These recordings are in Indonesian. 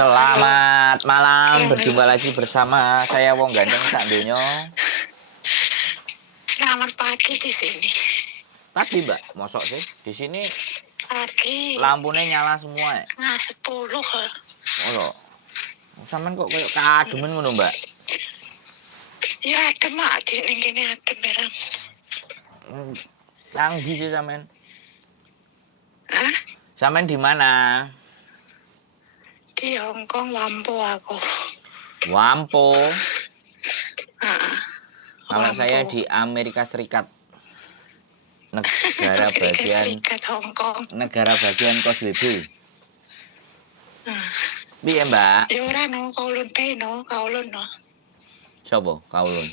Selamat malam, berjumpa lagi bersama saya Wong Gandeng sak donya. Selamat pagi di sini. Pagi, Mbak. Mosok sih? Di sini Pagi. lampunya nyala semua. Nah, 10. Mosok. Sampeyan kok kayak kademen ngono, Mbak? Ya adem aja ning kene adem merah. Nang ndi sih sampean? Hah? Sampean di mana? Di Hongkong Wampo aku. Wampo. Kalau Wampo. saya di Amerika Serikat. Negara Amerika bagian Serikat, Hongkong. negara bagian Causeway Bay. Piye, Mbak? Ya ora no, kaulun pe no, kaulun no. Sopo kaulun?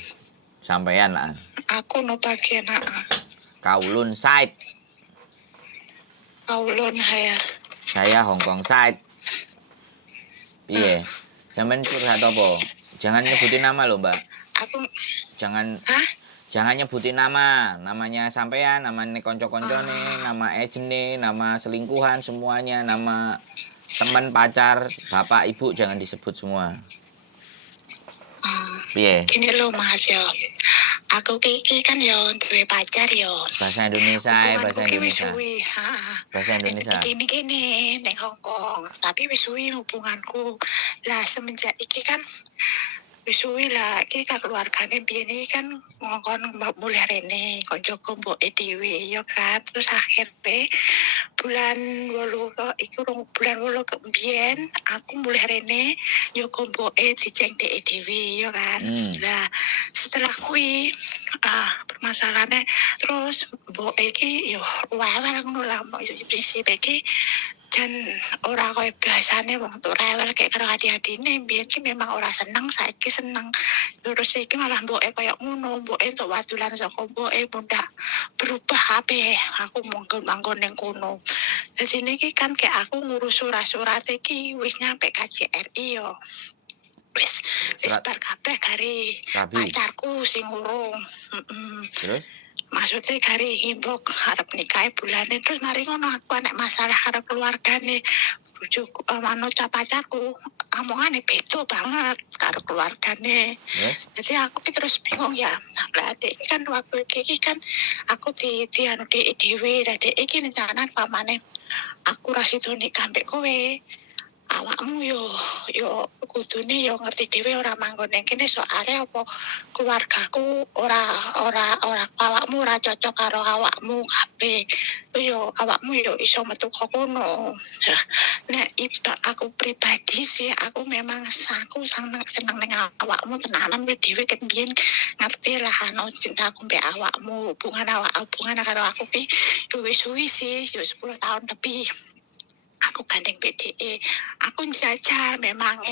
Sampean lah. Aku no bagian Kaulun side. kaulun saya. Saya Hongkong side. Iya. Sampean curhat apa? Jangan nyebutin nama loh, Mbak. Aku Jangan Hah? jangan nyebutin nama. Namanya sampean, namanya konco-koncone, nama ejene, nama selingkuhan semuanya, nama teman pacar, bapak, ibu jangan disebut semua. Piye? Gini loh Mas yo. Aku kiki kan yo duwe pacar yo. Bahasa Indonesia, bahasa Indonesia. Bahasa Indonesia. Ini ning Hongkong, tapi wis suwi hubunganku. Lah semenjak iki kan wis suwi lah iki keluargane biyen iki kan ngongkon mulih rene koncoku mboke dhewe yo kan. Terus akhirnya bulan 8 kok iku bulan 8 kemudian aku mulih rene yo mboke diceng dhewe yo kan. Lah setelah kuwi permasalahannya terus mbok iki yo rewel ngono lah mbok prinsip iki jan ora koyo biasane wong tuh rewel kayak karo adi-adine biyen ki memang ora seneng saiki seneng terus iki malah mboke koyo ngono mboke entuk wadulan saka mboke mundak berubah kabeh aku manggon ning kono dadi niki kan kayak aku ngurus surat-surat iki wis nyampe KJRI yo wis bar kabeh kari pacarku sing urung. Terus? Maksudnya kari himbok harap nikah bulane terus mari ngono aku nek masalah harap keluargane bojoku manut pacarku omongane beda banget karo keluargane. Jadi aku ki terus bingung ya. Nah, Dek kan waktu iki kan aku anu Dek dhewe Dek iki rencana pamane aku ra sido nikah mbek kowe. Awakmu yo kudune yo ngerti dhewe ora manggon ning kene soalé apa keluargaku ora awakmu ora cocok karo awakmu kabeh. Yo awakmu yo iso metu kok kono. Nek aku pribadi sih aku memang aku seneng ning awakmu tenanan dhewe ket biyen ngerti lah ana cintaku mbek awakmu hubungan karo aku ki yo wis suwi sih yo 10 tahun lebih. Aku gandeng BDE, aku jajal memang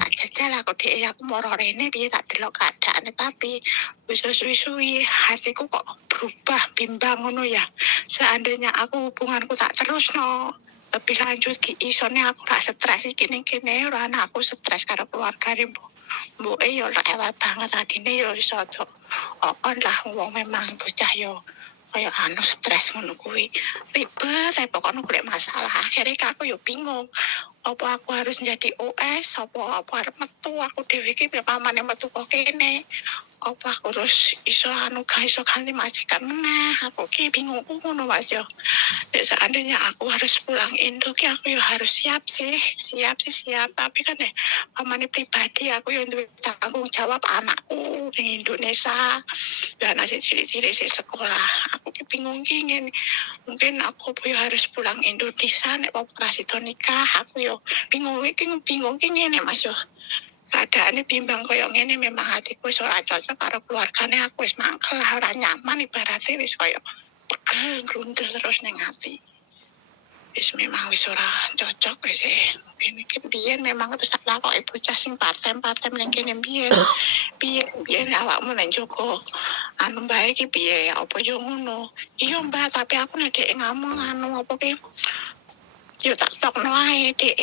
tak jajal aku DE aku moro rene piye tak delok keadaane tapi wis suwi-suwi hatiku kok berubah bimbang ngono ya. Seandainya aku hubunganku tak terusno lebih lanjut ki isone aku ra stres iki ning kene ora ana aku stres karo keluargane mbok yo rewel banget adine yo iso on lah wong memang bocah yo kayak anu stres ngono kuwi ribet pokoknya golek masalah akhirnya aku yo bingung apa aku harus jadi OS apa arep metu aku dhewe iki pamane metu kok kene apa aku harus iso ganti majikan meneh aku ki bingung ngono Mas yo seandainya aku harus pulang Indo ki aku yo harus siap tapi kan pamane pribadi aku yo duwe tanggung jawab anakku ning Indonesia dan aja cilik-cilik sekolah aku ki bingung ki ngene mungkin aku yo harus pulang Indonesia nek operasi nikah aku yo bingung ki ngene Mas yo keadaannya bimbang koyo ngene memang hatiku wis ora cocok karo keluargane aku wis mangkel ora nyaman ibaratnya wis koyo pegel grundel terus ning ati wis memang wis ora cocok wis mungkin biyen memang terus tak lakoke bocah sing partem ning kene biyen awakmu nang Joko anu bae iki piye apa yo ngono iya Mbak tapi aku nek ngomong anu apa ki yo tak tokno ae dhek.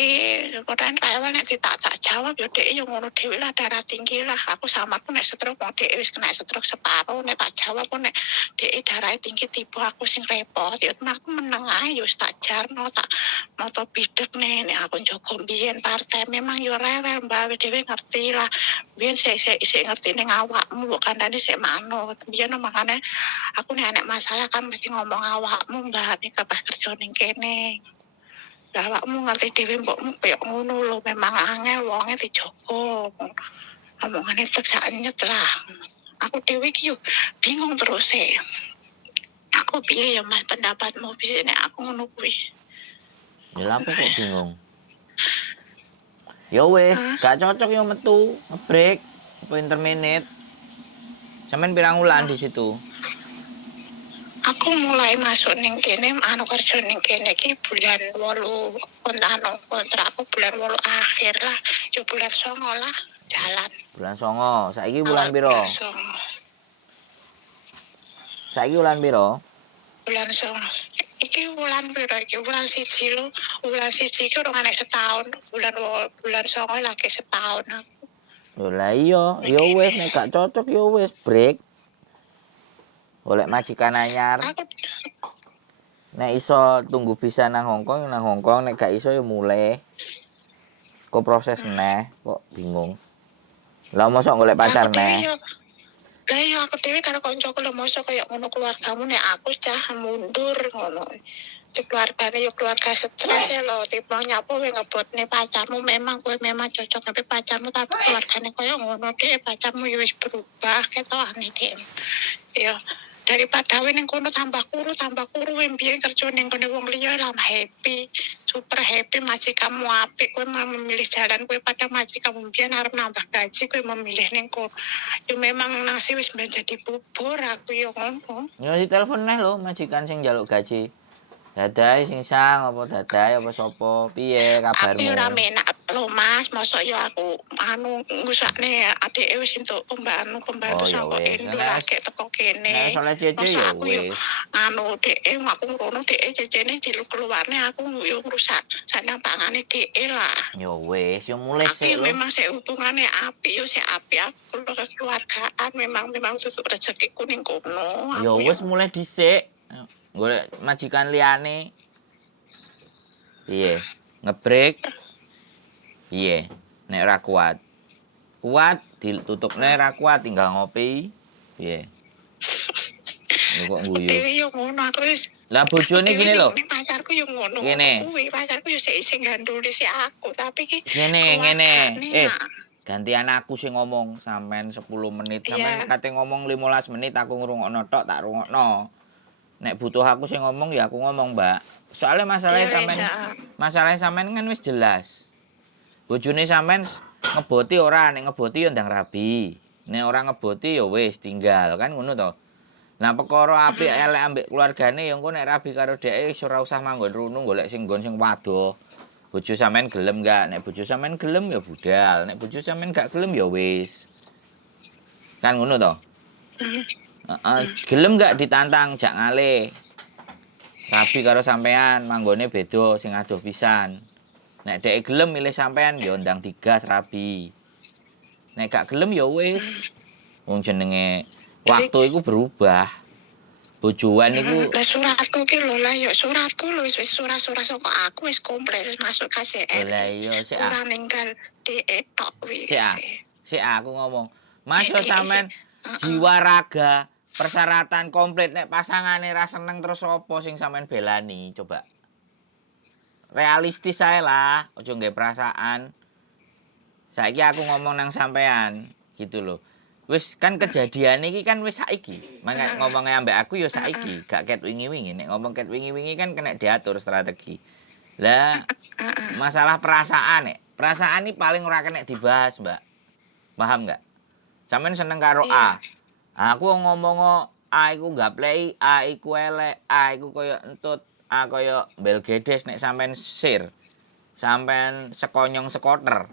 Kodan rewel nek tak jawab yo dhek yo ngono dhewe lah, darah tinggi lah. Aku samarku nek stroke wong dhek wis kena stroke separo, nek tak jawab kok nek dhek darah tinggi tipe aku sing repot. Yo aku meneng ae yo tak jarno tak moto bidek nek aku njogo biyen partai memang yo rewel Mbak dhewe ngerti lah. Biyen sik ngerti ning awakmu kok kandhane sik manut. Biyen makane aku nek anek masalah kan mesti ngomong awakmu Mbak nek pas kerja ning kene. Lah awakmu ngerti dhewe mbokmu koyo ngono lho, memang angel wonge dijogo. Omongane tek nyet lah. Aku dhewe iki yo bingung terus e. Aku piye ya Mas pendapatmu bisa nek aku ngono kuwi? Ya apa kok bingung? Ya wis, gak cocok yo metu, ngebreak, apa interminate. Sampeyan pirang wulan di situ? Aku mulai masuk ning kene kerja ning kene iki bulan 8 kontrakku bulan 8 akhir lah. Yo bulan 9 lah jalan. Bulan 9. Saiki bulan piro? Bulan 9. Saiki bulan piro? Bulan 9. Iki bulan piro iki? Bulan 1 lho. Bulan 1 iki urung anek setahun. Bulan 9 lagi setahun aku. Lho lah iya, ya wis nek gak cocok ya wis break. Golek majikan anyar. Nek iso tunggu bisa nang Hongkong, nek gak iso ya mulai. Kok proses neh, kok bingung. Lah mosok golek pacar neh. Lah iya aku dhewe karo koncoku lho mosok kaya ngono keluargamu nek aku cah mundur ngono. Keluargane yo keluarga stres ya lho, tipe nyapo kowe ngebotne pacarmu memang kowe memang cocok tapi pacarmu tapi keluargane koyo ngono dhek, pacarmu yo wis berubah ketokane dhek. Yo daripada kowe ning kono tambah kuru biyen kerja ning kono wong liya lah happy, super happy majikanmu apik kowe memilih jalan kowe pada majikanmu biyen arep nambah gaji kowe memilih ning kono. Yo memang nasi wis menjadi bubur aku yo ngono. Yo ditelepon neh lho majikan sing njaluk gaji. Dadai sing sang apa dadai apa sapa? Piye kabarmu? Aku yo ora menak lho Mas, mosok yo aku ngusakne adike wis entuk pembantu saka Indo lagi teko kene. Nek soal cece yo wis. Dheke aku ngono dheke cecene keluarne aku yo ngrusak sandang pangane dheke lah. Yo wis, yo mulai sik lho. Memang sik hubungane apik yo sik apik aku kekeluargaan memang tutup rezekiku ning kono. Yo wis mulai dhisik. Golek majikan liyane. Piye? Ngebreak. Piye? Nek ora kuat. Kuat ditutupne ra kuat tinggal ngopi. Piye? Kok guyu. Dewe yo ngono aku wis. Lah bojone gini lho. Pacarku yo ngono. Ngene. Kuwi pacarku yo sing ganduli si aku tapi ki ngene. Gantian aku sing ngomong sampean 10 menit. Sampean kate ngomong 15 menit aku ngrungokno tok tak rungokno. Nek butuh aku sing ngomong ya aku ngomong, Mbak. Soalnya masalahnya sampean kan wis jelas. Bojone sampean ngeboti ora, nek ngeboti ya ndang rabi. Nek ora ngeboti ya wis tinggal kan ngono to. Nah perkara apik elek ambek keluargane ya engko nek rabi karo dheke ora usah manggon runu golek sing nggon sing wadoh. Bojo sampean gelem gak? Nek bojo sampean gelem ya budal, nek bojo sampean gak gelem ya wis. Kan ngono to? Gelem gak ditantang jak ngalih. Rabi karo sampean manggone beda sing adoh pisan. Nek dhek gelem milih sampean ya ndang digas rabi. Nek gak gelem ya wis. Wong jenenge waktu iku berubah. Bojoan iku suratku ki lho lah yo suratku lho wis surat-surat saka aku wis komplit wis masuk KCR. Lah iya sik ora ninggal dhek tok kuwi. Sik aku ngomong. Mas yo sampean jiwa raga persyaratan komplit nek pasangane ra seneng terus apa sing sampean belani coba. Realistis ae lah, aja nggae perasaan. Saiki aku ngomong nang sampean gitu loh. Wis kan kejadian iki kan wis saiki. Mangke ngomongnya ambek aku ya saiki, gak ket wingi-wingi. Nek ngomong ket wingi-wingi kan kena diatur strategi. Lah masalah perasaan nek. Perasaan ini paling ora kena dibahas, Mbak. Paham enggak? Sampeyan seneng karo A. Aku ngomong A iku gapleki, A iku elek, A iku koyo entut, A koyo bel gedes nek sampean sir. Sampean sekonyong sekoter.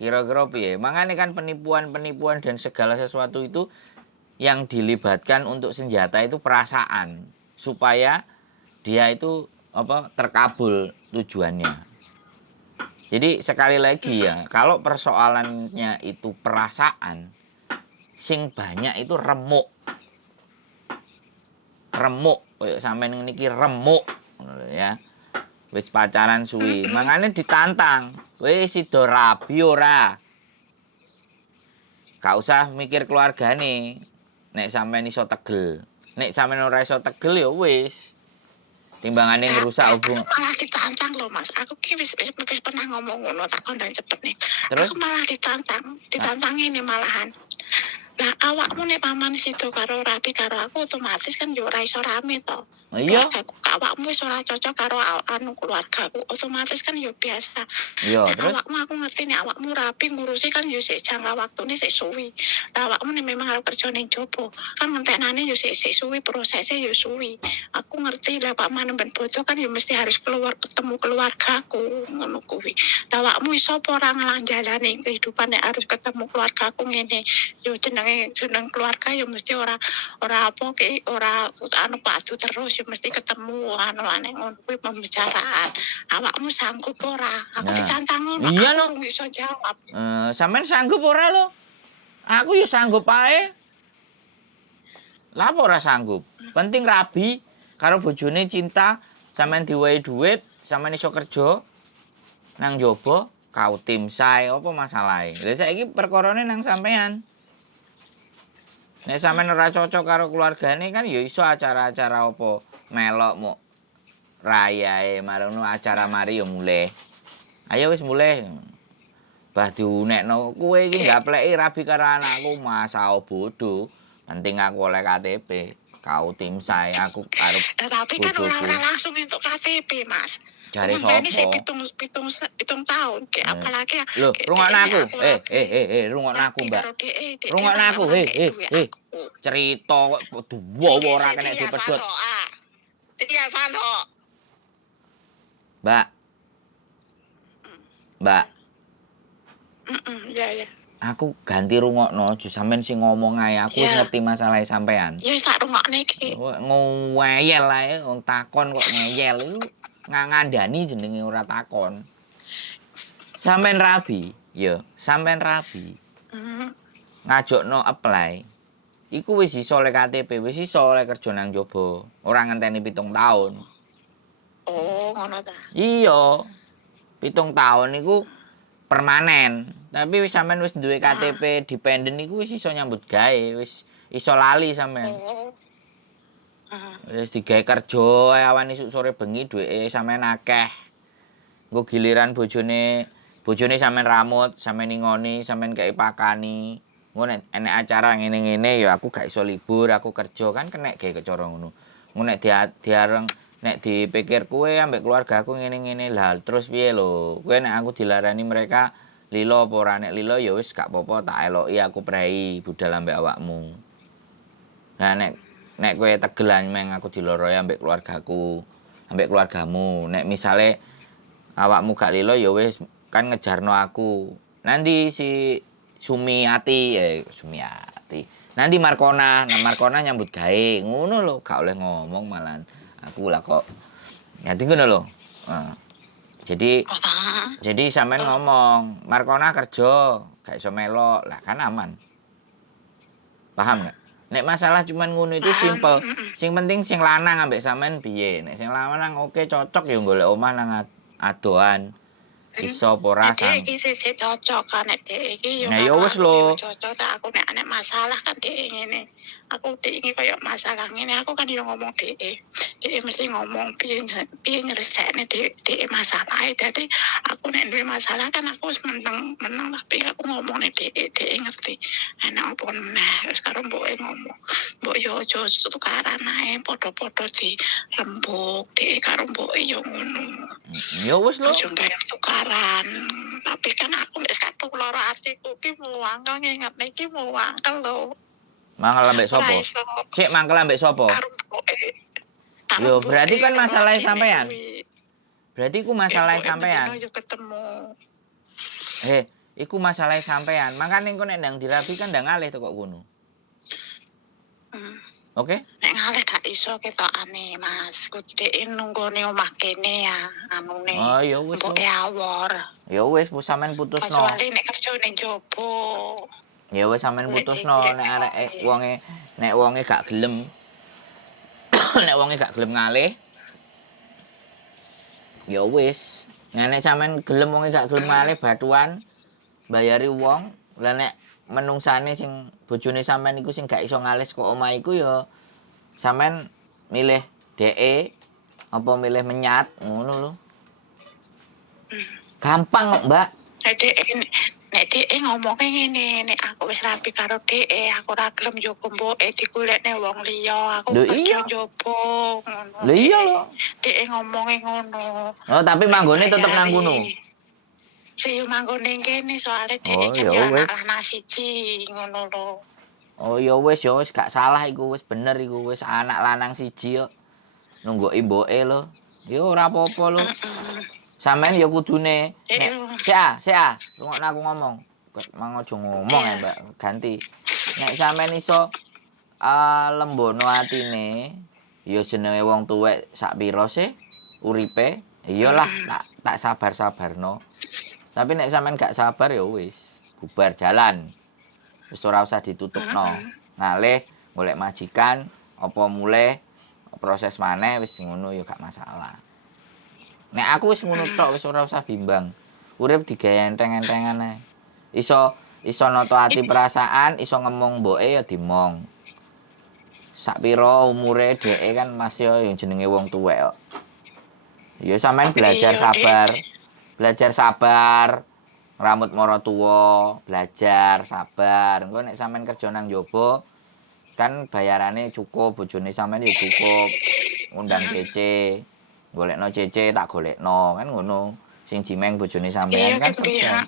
Kira-kira piye? Makanya kan penipuan dan segala sesuatu itu yang dilibatkan untuk senjata itu perasaan. Supaya dia itu terkabul tujuannya. Jadi sekali lagi ya, kalau persoalannya itu perasaan, sing banyak itu remuk. Remuk, koyo sampean niki remuk ya. Wis pacaran suwi, mangane ditantang. Kowe sida rabi ora? Gak usah mikir keluargane. Nek sampean iso tegel. Nek sampean ora iso tegel ya wis. Timbangane ngerusak hubungan. Malah ditantang loh Mas. Aku ki wis pernah ngomong ngono tak kondang cepet nih. Terus? Aku malah ditantang ini malahan. Lah awakmu nek paman sido karo rapi karo aku otomatis kan yo ora iso rame to. Iya. Keluargaku, awakmu wis ora cocok karo keluargaku, otomatis kan yo biasa. Iya, Nek terus awakmu aku ngerti nek awakmu rapi ngurusi kan yo sik jangka waktune sik suwi. Lah awakmu nek memang arep kerja ning jopo, kan ngentekane yo sik suwi, prosesnya yo suwi. Aku ngerti lah Pak Man ben bodoh kan yo mesti harus keluar ketemu keluargaku ngono kuwi. Lah awakmu iso apa ora ngelanjalani kehidupan nek harus ketemu keluargaku ngene. Yo jeneng keluarga yo mesti ora apa ki ora padu terus yo mesti ketemu aneh ngono kuwi pembicaraan. Awakmu sanggup ora? Aku Nah, ditantang ngono. iya, Aku no. iso jawab. Sampean sanggup ora lo? Aku ya sanggup ae. Lah apa ora sanggup? Penting rabi karo bojone cinta, sampean diwehi dhuwit, sampean iso kerja nang njaba, kau tim sae apa masalahe? Lah saiki perkarane nang sampean. Nek sampean ora cocok karo keluargane kan ya iso acara-acara apa melok mau rayae marono acara mari ya mulih. Ayo wis mulih. Bah diunekno kowe iki gapleki rabi karo anakku masa bodoh. Penting aku oleh KTP. Kau tim sae aku karo Tapi kan bojoku. ora langsung untuk KTP, Mas. Jare Ini sih sapa? pitung tahun. Kayak apalagi ya. Lho, rungokno aku. Rungokno aku, Mbak. Rungokno aku. Cerita kok duwowo ora kena dipedhot. Iya, Fano. Mbak. Mbak, Ya. aku ganti rungokno aja sampean sing ngomong ae. Aku wis Ya. ngerti masalah sampean. Ya wis tak rungokne iki. Ngeyel ae wong takon kok ngeyel iku ngandani jenenge ora takon. Sampean rabi, ya, sampean rabi. Ngajokno apply. Iku wis iso oleh KTP, wis iso oleh kerja nang njaba. Ora ngenteni 7 tahun. Oh, ngono ta. Iya. 7 tahun iku permanen. Tapi wis sampean wis duwe KTP dependen iku wis iso nyambut gawe, wis iso lali sampean. Oh. Wis digawe kerja awan isuk sore bengi duweke sampean akeh. Nggo giliran bojone sampean ramut, sampean ningoni, sampean kei pakani. Engko nek enek acara ngene-ngene ya aku gak iso libur, aku kerja kan kenek gawe kecara ngono. Engko nek diareng nek dipikir kowe ambek keluargaku ngene-ngene lah terus piye lho? Kowe nek aku dilarani mereka lilo apa ora nek lilo ya wis gak apa-apa tak eloki aku prei budal ambek awakmu. Nah nek kowe tegelan meng aku diloroi ambek keluargaku, ambek keluargamu. Nek misale awakmu gak lilo ya wis kan ngejarno aku. Nanti si Sumiati. Nanti Markona nyambut gawe. Ngono lho, gak oleh ngomong malan. Aku lah kok. Nanti ngono lho. Nah, jadi sampean ngomong, Markona kerja, gak iso melok. Lah kan aman. Paham gak? Nek masalah cuman ngono itu simpel. Sing penting sing lanang ambek sampean piye. Nek sing lanang oke cocok ya golek omah nang adoan. Iso apa ora sang. Iki sih cocok kan nek iki yo. Nah ya wis lho. Cocok tak aku nek ana masalah kan dhek ngene. Aku dhek iki koyo masalah ngene aku kan yo ngomong dhek. Dhek mesti ngomong piye nyelesaikne dhek masalahe. Dadi aku nek duwe masalah kan aku wis meneng tapi aku ngomong nek dhek ngerti. Enak apa meneh wis karo mboke ngomong. Mbok yo aja tukaran ae padha-padha di rembug dhek karo mboke yo ngono. Ya wis lho. Tukaran. Tapi kan aku nek satu loro atiku ki muangkel ngingetne iki muangkel lho. Mangkel ambek sapa? Sik mangkel ambek sapa? Yo berarti kan masalah sampean. Berarti iku masalah sampean. Yo ketemu. Iku masalah sampean. Makane engko nek ndang dirabi kan ndang ngalih teko kono. Oke? Nek ngalih gak iso ketokane, Mas. Kudu nunggone omah kene ya, anune. Oh, ya wis Mboke lo. awor. Ya wis sampean putusno. Kecuali nek kerja ning jopo. Ya wis sampean Golek putusno golek nek areke wonge. wonge gak gelem. Nek wonge gak gelem ngalih, ya wis. Nek sampean gelem wonge gak gelem ngalih batuan, bayari wong. Lah nek menungsane sing bojone sampean iku sing gak iso ngalih saka omah iku ya sampean milih dheke apa milih menyat ngono lho. Gampang kok, Mbak. Nek dhek ngomongke ngene, nek aku wis rapi karo dhek, aku ora gelem njogo mboke digolekne wong liya, aku Lho kerja iya. njobo ngono. Lho iya lho. Dhek ngomongke ngono. Oh, tapi manggone tetep nang Bayari. kono. Sing yo manggon ning kene soalnya Oh, dhek kan ya yo wis. anak lanang siji ngono lho. Oh, ya wis gak salah iku wis bener iku wis anak lanang siji kok. Nungguki mboke lho. Ya ora apa-apa lho. Sampeyan ya kudune nek sik rungokno aku ngomong. Mang aja ngomong ya, Mbak, ganti. Nek sampeyan iso lembono atine, ya jenenge wong tuwek sak pira sih uripe? Iyalah tak sabar-sabarno. Tapi nek sampeyan gak sabar ya wis, bubar jalan. Wis ora usah ditutupno. Ngalih golek majikan apa mulih proses maneh wis ngono ya gak masalah. Nek aku wis ngono tok wis ora usah bimbang. Urip digawe enteng-entengan ae. Iso nata ati perasaan, iso ngomong mboke ya dimong. Sak pira umure dheke kan masih yang jenenge wong tuwek kok. Ya sampean belajar sabar. Belajar sabar. Rambut mara tuwa, belajar sabar. Engko nek sampean kerja nang njaba kan bayarane cukup, bojone sampean ya cukup. Ngundang cece. Golekno cece tak golekno, kan ngono. Sing jimeng bojone sampean kan selesai.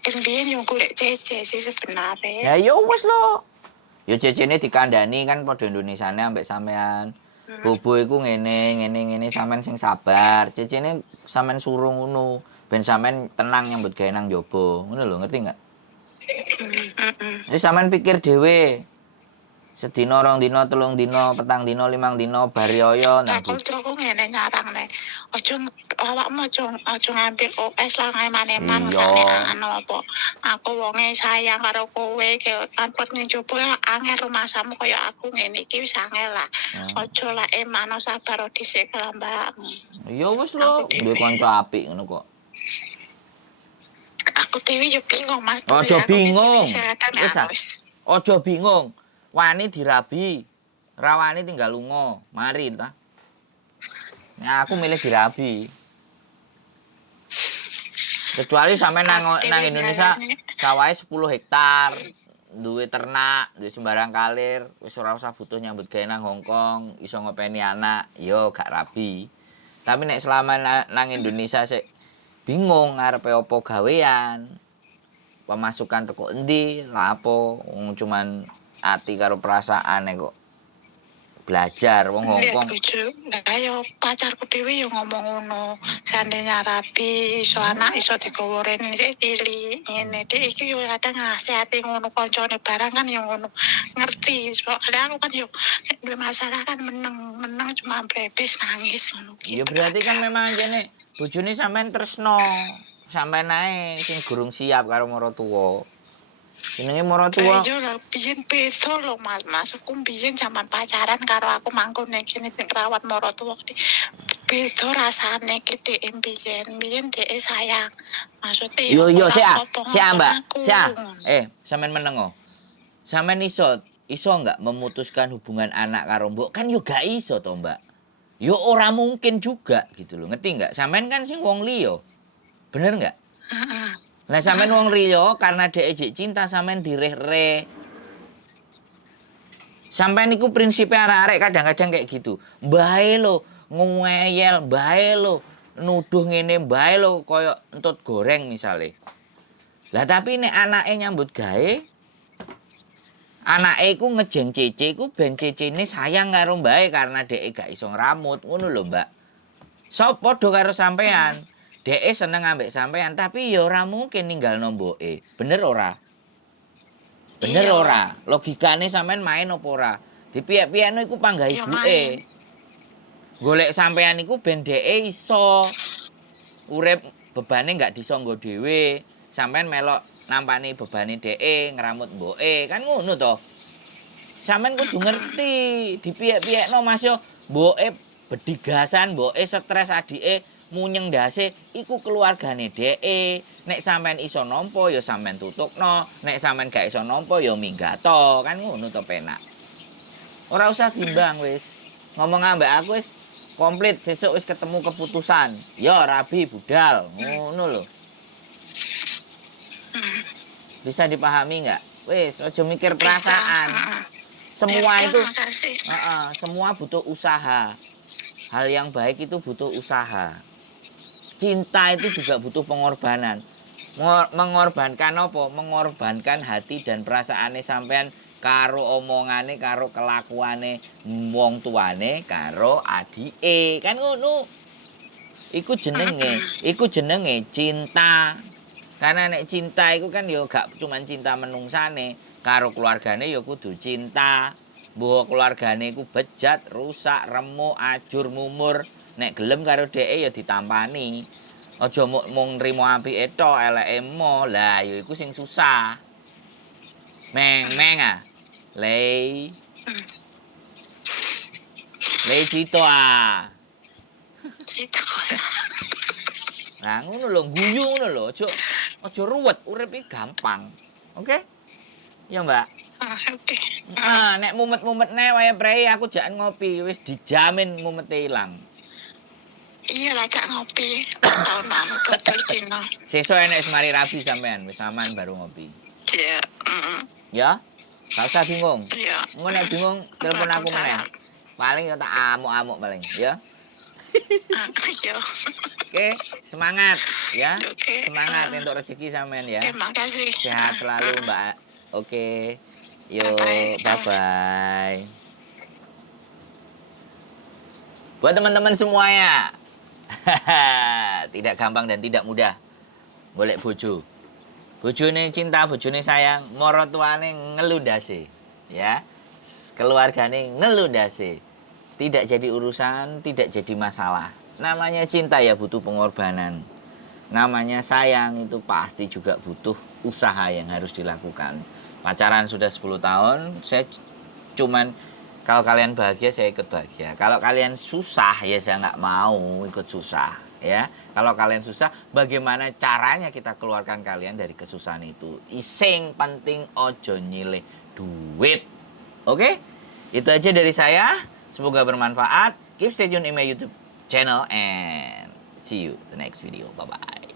Kan biyen yo golek cece sih sebenarnya. Ya ya wis lho. Ya cecene dikandani kan padha Indonesiane ambek sampean. Bobo iku ngene sampean sing sabar. Cecene sampean suruh ngono. Ben sampean tenang nyambut gawe nang njaba. Ngono lho, ngerti enggak? Wis sampean pikir dhewe. Sedina, 2 dina, 3 dina, 4 dina, 5 dina bariyaya nang Kancaku ngene nyarangne. Aja awakmu aja ngambil OS lah eman-eman misale anu apa. Aku wonge sayang karo kowe tanpa njoba angel rumasamu kaya aku ngene iki wis angel lah. Aja lah eman sabar dhisik lah, Mbak. Ya wis lho, duwe kanca apik ngono kok. Aku dhewe yo bingung, Mas. Aja bingung. Wis. Aja bingung. Wani dirabi. Rawani tinggal lunga. Mari ta. Nah, aku milih dirabi. Kecuali sampe nang Indonesia sawahe 10 hektar. Duwe ternak, duwe sembarang kalir, wis ora usah butuh nyambut gawe nang Hongkong, iso ngopeni anak, yo gak rabi. Tapi nek selama nang Indonesia sik bingung ngarepe opo gawean. Pemasukan teko endi, lha apa cuman ati karo perasaan kok belajar wong Hongkong. Ayo pacarku dhewe yo ngomong ngono. Seandainya rapi, iso anak iso digawa rene cilik ngene. Dek iki yo kadang ngasihati ngono kancane barang kan yo ngono. Ngerti. Soalnya aku kan yo duwe masalah kan meneng cuma bebes nangis ngono Ya gitu. berarti kan memang jane bojone sampean tresno. Sampean ae sing gurung siap karo maratuwa. Jenenge maratuwa. Ayo lho, biyen beda lho Mas. Aku biyen zaman pacaran karo aku manggon ning kene sing rawat maratuwa. Beda rasane ki dhek biyen dhek sayang. Maksudnya Yo sik Mbak. Sik. Sampean menengo. Sampean iso enggak memutuskan hubungan anak karo mbok? Kan yo gak iso to, Mbak. Yo ora mungkin juga gitu loh. Ngerti enggak? Sampean kan sing wong liya. Bener enggak? Heeh. Lah sampean wong liya karena dhek jek cinta sampean direh-reh. Sampean iku prinsipe arek-arek kadang-kadang kayak gitu. Mbae lho ngeyel, mbae lho nuduh ngene, mbae lho koyo entut goreng misale. Lah tapi nek anake nyambut gawe anake iku ngejeng cece iku ben cecene sayang karo mbae karena dhek gak iso ngramut, ngono lho, Mbak. So padha karo sampean. Dhek seneng ambek sampean, tapi ya ora mungkin ninggalno mboke. Bener ora? Bener ora? Logikane sampean main apa ora? Dipiyek-piyekno iku panggah Ya, ibuke. Golek sampean iku ben dheke iso urip bebane nggak disangga dhewe. Sampean melok nampani bebane dheke, ngramut mboke, kan ngono to. Sampean kudu ngerti, dipiyek-piyekno Mas yo, mboke bedigasan, mboke stres adike munyeng ndase iku keluargane dheke. Nek sampean iso nampa ya sampean tutukno, nek sampean gak iso nampa ya minggato, kan ngono to penak. Ora usah bimbang wis. Ngomong ambek aku wis komplit, sesuk wis ketemu keputusan. Yo rabi budal, ngono lho. Bisa dipahami nggak? Wis, aja mikir perasaan. Semua itu, semua butuh usaha. Hal yang baik itu butuh usaha. Cinta itu juga butuh pengorbanan. Mengorbankan apa? Mengorbankan hati dan perasaane sampean karo omongane, karo kelakuane wong tuane, karo adike. Kan ngono. Iku jenenge cinta. Karena nek cinta iku kan ya gak cuman cinta menungsane, karo keluargane ya kudu cinta. Mbok keluargane iku bejat, rusak, remuk, ajur, mumur, nek gelem karo dheke ya ditampani. Aja mung nrimo apike tok, eleke mo. Lah ya iku sing susah. Meng ah. Lei cito ah. Itu. Nah ngono lho, guyu ngono lho, aja ruwet, urip iki gampang. Oke? Ya, Mbak. Oke. Nek mumet-mumetne wae prei aku jakan ngopi, wis dijamin mumete ilang. Iya lah cak ngopi. Tahun anu betul dino. Sesuk enek semari rabi sampean, wis aman baru ngopi. Iya. Ya? Gak usah bingung. Iya. Engko nek bingung telepon aku meneh. Paling ya tak amuk-amuk paling, ya. Iya. Oke, semangat ya. Oke. Semangat untuk rezeki sampean ya. Terima kasih. Sehat selalu, Mbak. Oke. Yuk, bye-bye. Buat teman-teman semuanya. Tidak gampang dan tidak mudah golek bojo. Bojone cinta, bojone sayang, maratuane ngelundase, ya. Keluargane ngelundase. Tidak jadi urusan, tidak jadi masalah. Namanya cinta ya butuh pengorbanan. Namanya sayang itu pasti juga butuh usaha yang harus dilakukan. Pacaran sudah 10 tahun, saya cuman kalau kalian bahagia saya ikut bahagia. Kalau kalian susah ya saya nggak mau ikut susah, ya. Kalau kalian susah, bagaimana caranya kita keluarkan kalian dari kesusahan itu? Ising penting ojo nyilih duit. Oke? Itu aja dari saya. Semoga bermanfaat. Keep stay tune in my YouTube channel and see you the next video. Bye-bye.